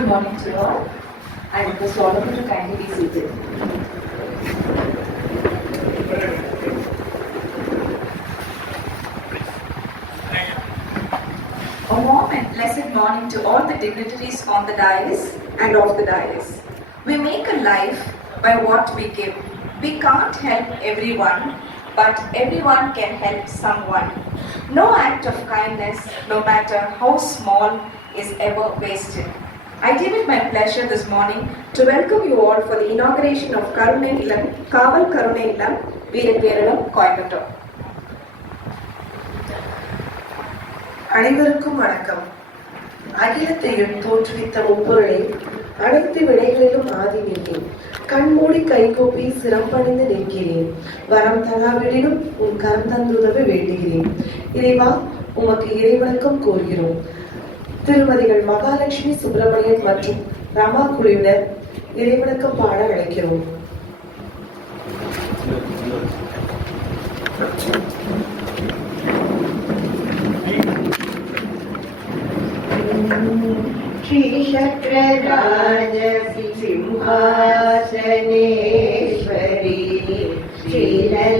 Good morning to all. I request all of you to kindly be seated. A warm and blessed morning to all the dignitaries on the dais and off the dais. We make a life by what we give. We can't help everyone, but everyone can help someone. No act of kindness, no matter how small, is ever wasted. I deem it my pleasure this morning to welcome you all for the inauguration of Karunai Ilam, Kaval Karunai Ilam, Veerakeranam, Coimbatore. அனைவருக்கும் வணக்கம் அகிலத்தையும் தோற்றுவித்த ஒப்பொருளே அனைத்து வினைகளிலும் ஆதி நின்றேன் கண்மூடி கைகூப்பி சிரம்பணிந்து நிற்கிறேன் வரம் தராவிடினும் உன் கரம் தந்துதவ வேண்டுகிறேன் இறைவா உமக்கு இறைவணக்கம் கோருகிறோம் திருமதிகள் மகாலட்சுமி சுப்பிரமணியன் மற்றும் ரமா குழுவினர் இறைவணக்கம் பாட அழைக்கிறோம் श्रीशक्रराज सिंहासनेश्वरी श्रीललिताम्बिकये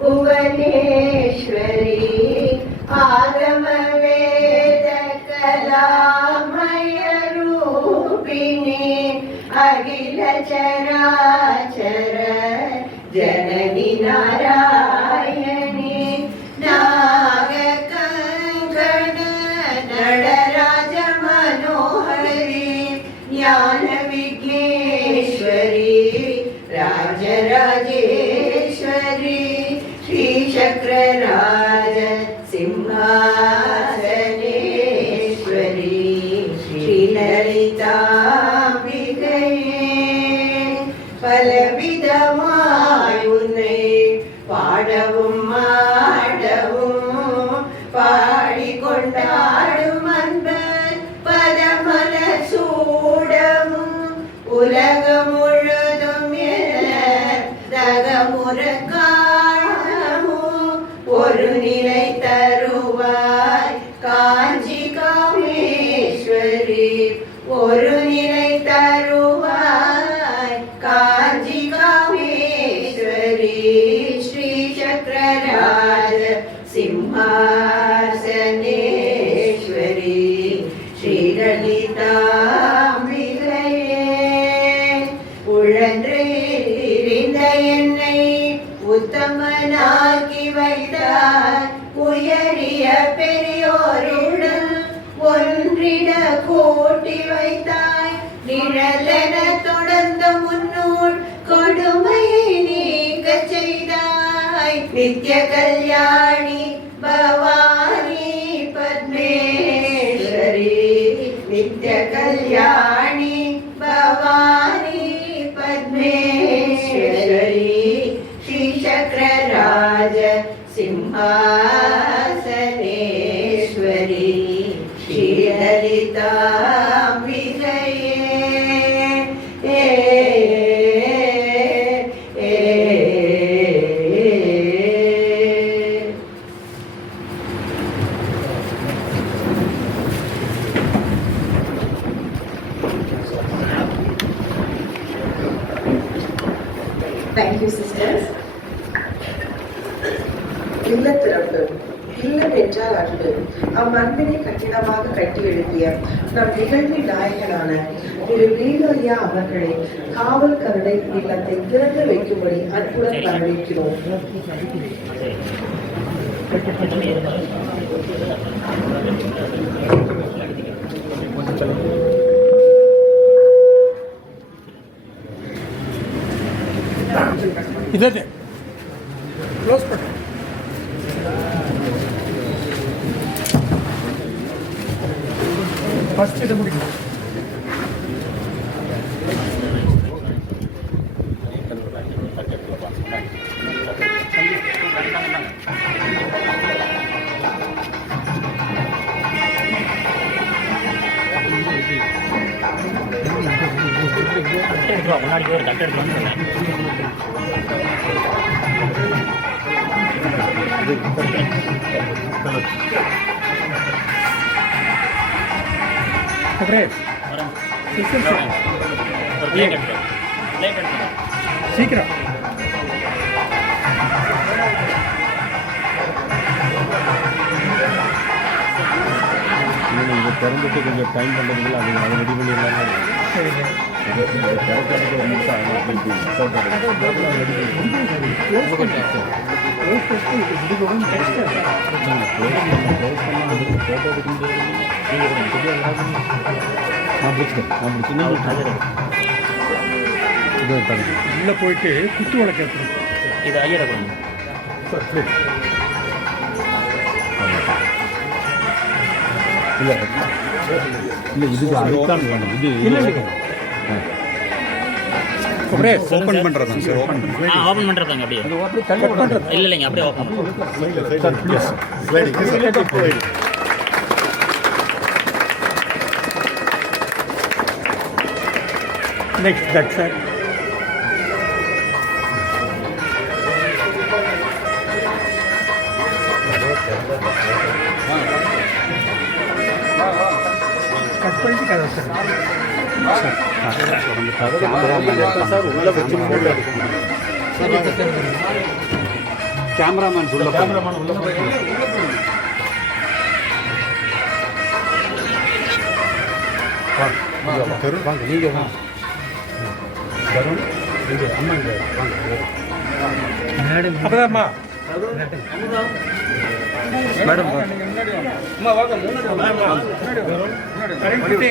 भुवनेश्वरी आगमवेदकलामयरूपिणे अखिलचराचर जननि नारायणी காமேஸ்வரி ஒரு நிலை தருவாய். காஞ்சி காமேஸ்வரி ஸ்ரீ சக்கரராஜ சிம்ஹாசனேஸ்வரி ஸ்ரீலலிதாம்பிகையே உழன்று இருந்த என்னை உத்தமனாக்கி வைத்தார். உயரிய பெரியோரே ஒன்றிட கூட்டி வைத்தாய் நிழலென தொடர்ந்த முன்னோர் கொடுமையை நீக்க செய்தாய் நித்ய கல்யாணி பவானி பத்மேஸ்வரி நித்ய கல்யாணி Thank you, இல்லத்திறப்பு. இல்லம் என்றால் அன்பு. அவ்வன்பினை கட்டிடமாக கட்டி எழுப்பிய நம் நிகழ்வின் நாயகனான திரு வீரய்யா அவர்களை காவல் கருணை இல்லத்தை திறந்து வைக்கும்படி அன்புடன் வரவேற்கிறோம். gidelim. சீக்கிரம். இதை திறந்துட்டு கொஞ்சம் டைம் பண்ணுறதுல அது அதை ரெடி பண்ணிடலாமா ரெடி பண்ணி உள்ளே போயிட்டு குத்து விளக்கு ஏற்றணும் இது ஐயரை கொடுங்க இல்லை இல்லை இதுக்கு அதுதான் வேணும். இது இல்லை இல்லை அப்படியே ஓப்பன் பண்ணுறதா சார் ஆ அப்படியே. இல்லை இல்லைங்க அப்படியே நெக்ஸ்ட் தட் கட் பண்ணிட்டு கதை சார் கேமராமேன் உள்ள கேமராமேன் உள்ள தருண் வாங்க நீங்கள் வாங்க தருண் நீங்கள் அம்மா இங்கே. வாங்க அப்பதாம்மா. மேடம் தருண் வாங்க. நீ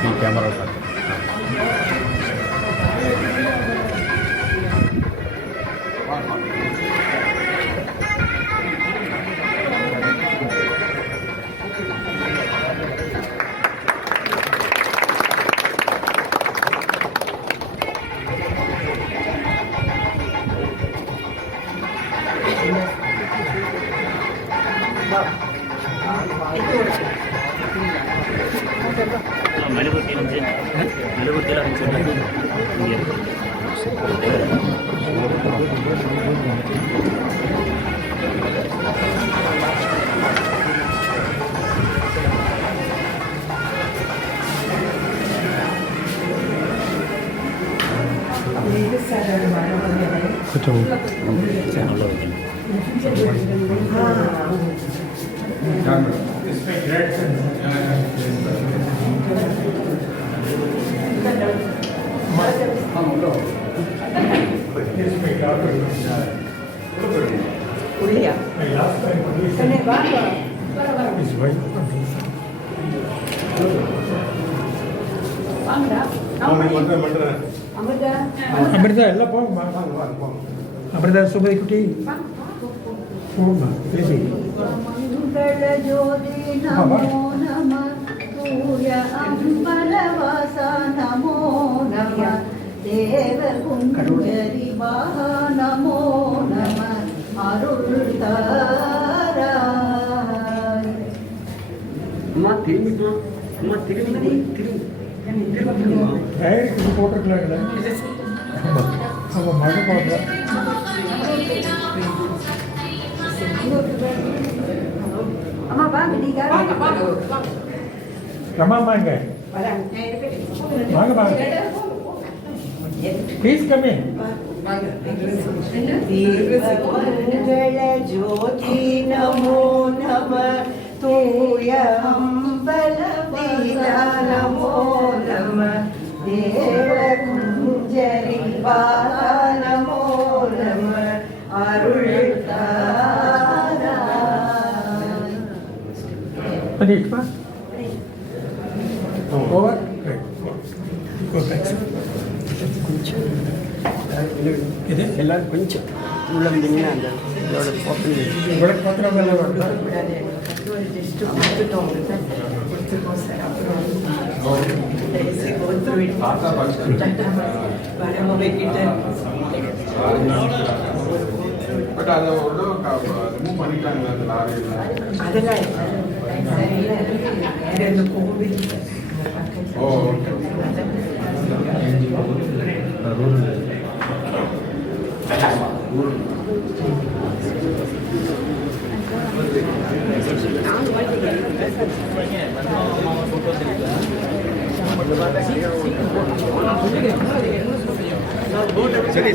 di kamera அமிர்தா எல்லாம் போங்கம்மா. அமிர்தா சுபதி குட்டி. போங்கம்மா பேசி. நமோ நம தூய அம்பலவாச நமோ நம தேவ குஞ்சரி நமோ நம அருள் டைரக்ட் இது போட்டிருக்கலாம்ல அவன் மழை பார்க்கலாம் அம்மா வாங்க நீங்க ரமாமா இங்க வாங்க வாங்க ப்ளீஸ் கம் இன் மங்கள ஜோதி நமோ நம தூய அம்பல நமோ நம தேவ குஞ்சரி நமோ நம அருள் தாராய் Please, ma. Over. Great. Go back. இது எல்லாரும் கொஞ்சம் உள்ள வந்தீங்கன்னா வருதா ஜஸ்ட் கொடுத்துட்டோம் சார் கொடுத்துருக்கோம் சார் அப்புறம் வரவங்க கிட்ட ஒரு ரிமூவ் பண்ணிட்டாங்க அந்த லாரியில் அதெல்லாம் இந்த கோவில். பக்கத்துல சரி